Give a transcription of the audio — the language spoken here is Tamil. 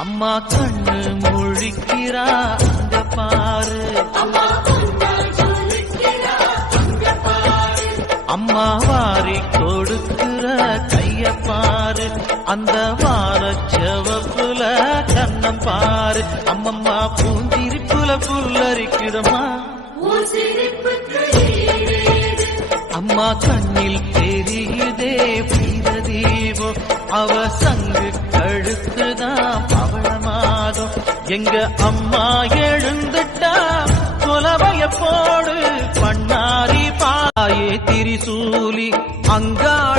அம்மா கண்ணு முழிக்கிறா அங்க பாரு, அம்மா வாரி கொடுக்கிற கைய பாரு, அந்த வானச்சவப்புல கண்ணம் பாரு. அம்மம்மா பூந்திரிப்புல புல்லரிக்குதம்மா, அம்மா கண்ணில் தெரியுதே வீரதீபம், அவ சங்கு கழுத்துதான் பவளமாகும். எங்க அம்மா எழுந்துட்டா கொலவைய போடு பண்ணாரி பாயே திரிசூலி அங்காள